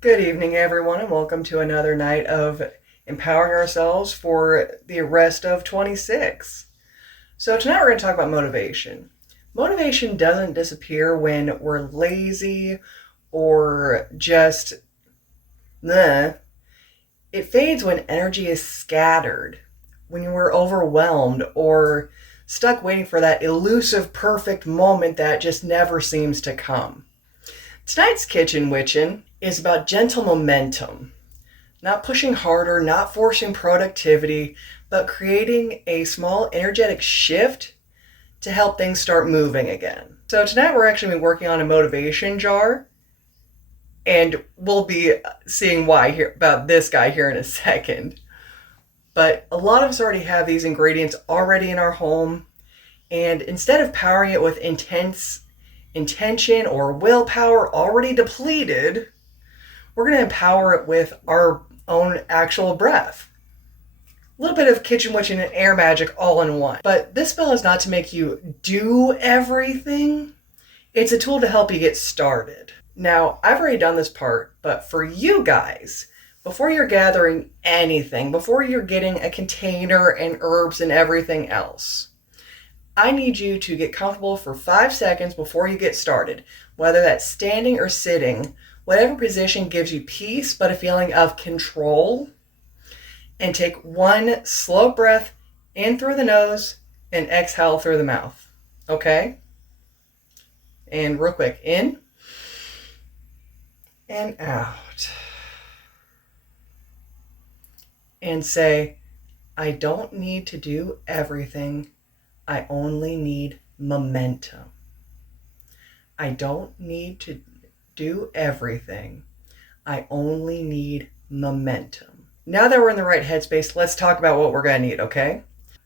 Good evening, everyone, and welcome to another night of empowering ourselves for the rest of 26. So, tonight we're going to talk about motivation. Motivation doesn't disappear when we're lazy or just meh. It fades when energy is scattered, when we're overwhelmed or stuck waiting for that elusive perfect moment that just never seems to come. Tonight's Kitchen Witchin' is about gentle momentum. Not pushing harder, not forcing productivity, but creating a small energetic shift to help things start moving again. So tonight we're actually working on a motivation jar, and we'll be seeing why here about this guy here in a second. But a lot of us already have these ingredients already in our home, and instead of powering it with intense intention or willpower already depleted, we're going to empower it with our own actual breath. A little bit of kitchen witching and air magic all in one. But this spell is not to make you do everything. It's a tool to help you get started. Now, I've already done this part, but for you guys, before you're gathering anything, before you're getting a container and herbs and everything else, I need you to get comfortable for 5 seconds before you get started, whether that's standing or sitting, whatever position gives you peace but a feeling of control. And take one slow breath in through the nose and exhale through the mouth. Okay? And real quick, in and out. And say, I don't need to do everything. I only need momentum. I don't need to do everything. I only need momentum. Now that we're in the right headspace, let's talk about what we're going to need, okay?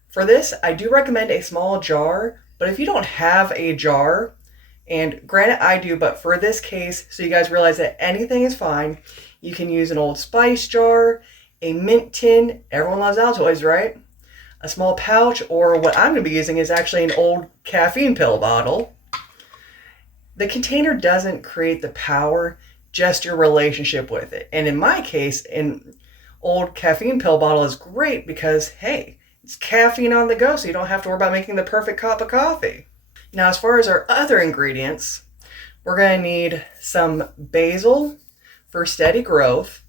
For this, I do recommend a small jar, but if you don't have a jar, and granted I do, but for this case, so you guys realize that anything is fine, you can use an Old Spice jar, a mint tin, everyone loves Altoids, right? A small pouch, or what I'm going to be using is actually an old caffeine pill bottle. The container doesn't create the power, just your relationship with it. And in my case, an old caffeine pill bottle is great because, hey, it's caffeine on the go, so you don't have to worry about making the perfect cup of coffee. Now, as far as our other ingredients, we're going to need some basil for steady growth.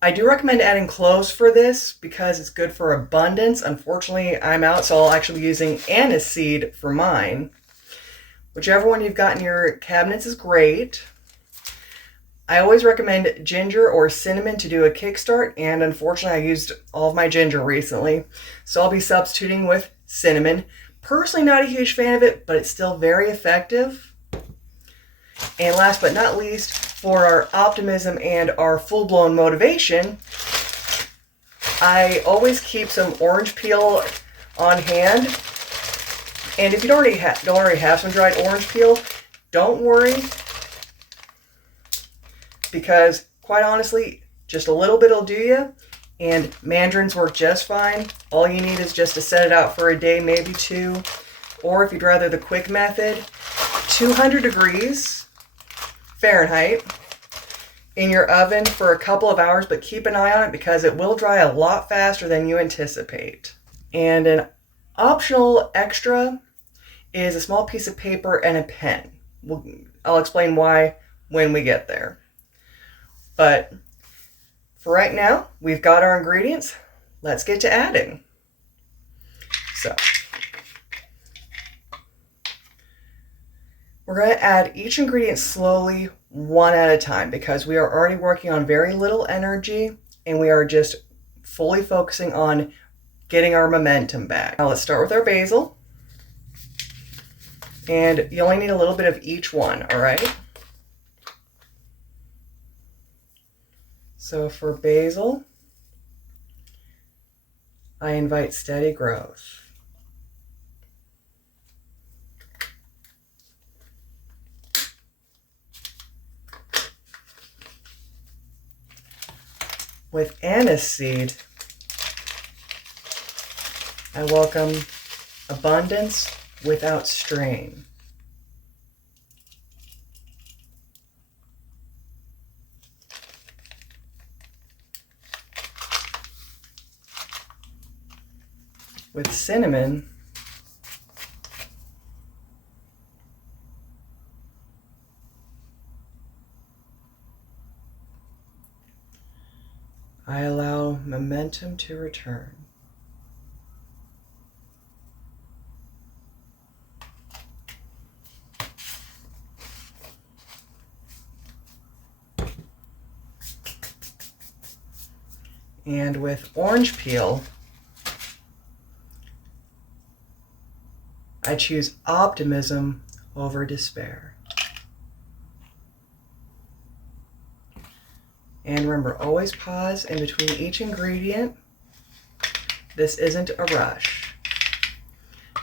I do recommend adding cloves for this because it's good for abundance. Unfortunately, I'm out, so I'll actually be using anise seed for mine. Whichever one you've got in your cabinets is great. I always recommend ginger or cinnamon to do a kickstart, and unfortunately I used all of my ginger recently, so I'll be substituting with cinnamon. Personally not a huge fan of it, but it's still very effective. And last but not least, for our optimism and our full-blown motivation, I always keep some orange peel on hand. And if you don't already have some dried orange peel, don't worry, because quite honestly, just a little bit will do you, and mandarins work just fine. All you need is just to set it out for a day, maybe two, or if you'd rather the quick method, 200 degrees Fahrenheit in your oven for a couple of hours, but keep an eye on it because it will dry a lot faster than you anticipate. And an optional extra is a small piece of paper and a pen. I'll explain why when we get there. But for right now, we've got our ingredients. Let's get to adding. So, we're going to add each ingredient slowly, one at a time, because we are already working on very little energy and we are just fully focusing on getting our momentum back. Now let's start with our basil. And you only need a little bit of each one, all right? So for basil, I invite steady growth. With anise seed, I welcome abundance without strain. with cinnamon, I allow momentum to return. And with orange peel, I choose optimism over despair. And remember, always pause in between each ingredient. This isn't a rush.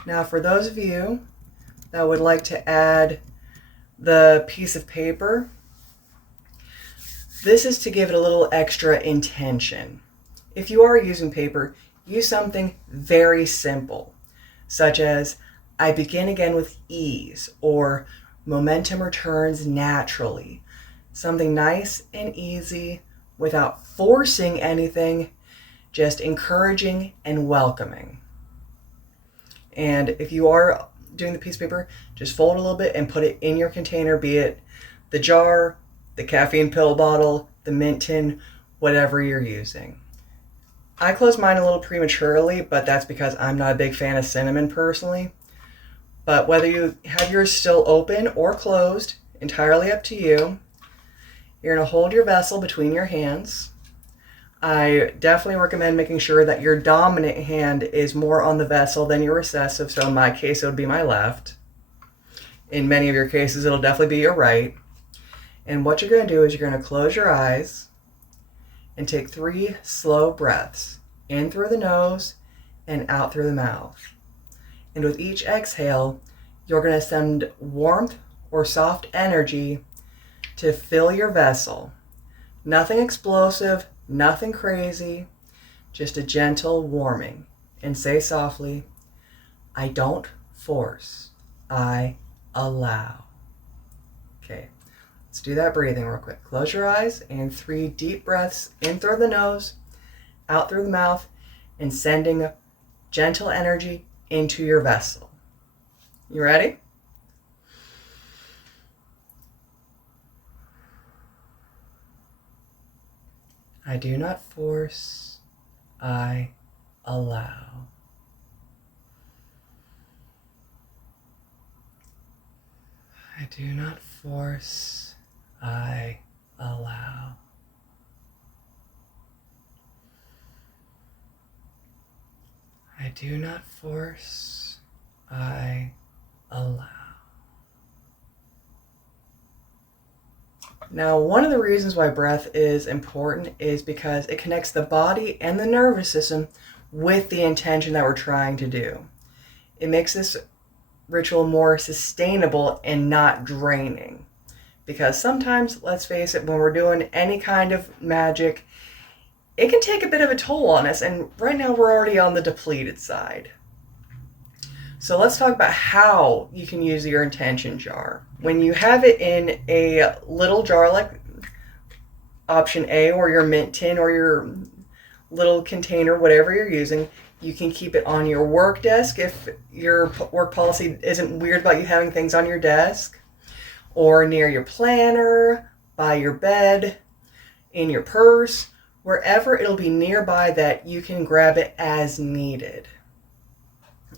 Now, for those of you that would like to add the piece of paper, this is to give it a little extra intention. If you are using paper, use something very simple, such as, I begin again with ease, or momentum returns naturally. Something nice and easy without forcing anything, just encouraging and welcoming. And if you are doing the piece of paper, just fold a little bit and put it in your container, be it the jar, the caffeine pill bottle, the mint tin, whatever you're using. I closed mine a little prematurely, but that's because I'm not a big fan of cinnamon personally. But whether you have yours still open or closed, entirely up to you. You're going to hold your vessel between your hands. I definitely recommend making sure that your dominant hand is more on the vessel than your recessive. So in my case, it would be my left. In many of your cases, it'll definitely be your right. And what you're going to do is you're going to close your eyes and take 3 slow breaths, in through the nose and out through the mouth. And with each exhale, you're going to send warmth or soft energy to fill your vessel. Nothing explosive, nothing crazy, just a gentle warming. And say softly, I don't force, I allow. Okay. Let's do that breathing real quick. Close your eyes and 3 deep breaths in through the nose, out through the mouth, and sending gentle energy into your vessel. You ready? I do not force, I allow. I do not force, I allow. I do not force, I allow. Now, one of the reasons why breath is important is because it connects the body and the nervous system with the intention that we're trying to do. It makes this ritual more sustainable and not draining. Because sometimes, let's face it, when we're doing any kind of magic, it can take a bit of a toll on us, and right now we're already on the depleted side. So let's talk about how you can use your intention jar. When you have it in a little jar like option A, or your mint tin, or your little container, whatever you're using, you can keep it on your work desk if your work policy isn't weird about you having things on your desk, or near your planner, by your bed, in your purse, wherever it'll be nearby that you can grab it as needed.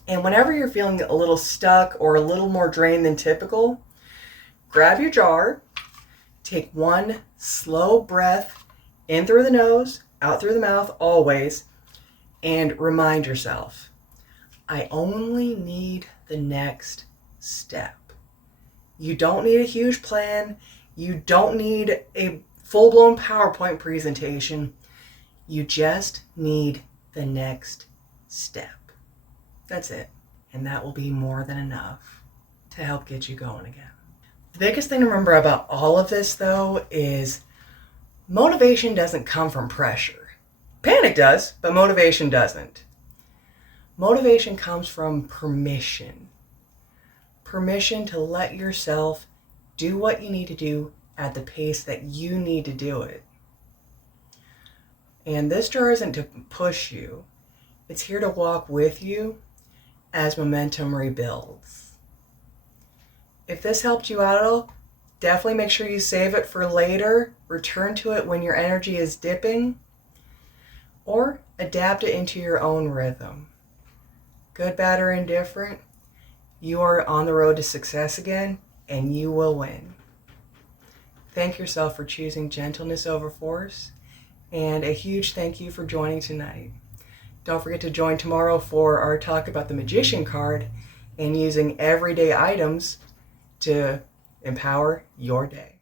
And whenever you're feeling a little stuck or a little more drained than typical, grab your jar, take 1 slow breath in through the nose, out through the mouth always, and remind yourself, I only need the next step. You don't need a huge plan. You don't need a full-blown PowerPoint presentation. You just need the next step. That's it. And that will be more than enough to help get you going again. The biggest thing to remember about all of this, though, is motivation doesn't come from pressure. Panic does, but motivation doesn't. Motivation comes from permission. Permission to let yourself do what you need to do at the pace that you need to do it. And this jar isn't to push you. It's here to walk with you as momentum rebuilds. If this helped you out at all, definitely make sure you save it for later, return to it when your energy is dipping, or adapt it into your own rhythm. Good, bad, or indifferent, you are on the road to success again, and you will win. Thank yourself for choosing gentleness over force, and a huge thank you for joining tonight. Don't forget to join tomorrow for our talk about the Magician card and using everyday items to empower your day.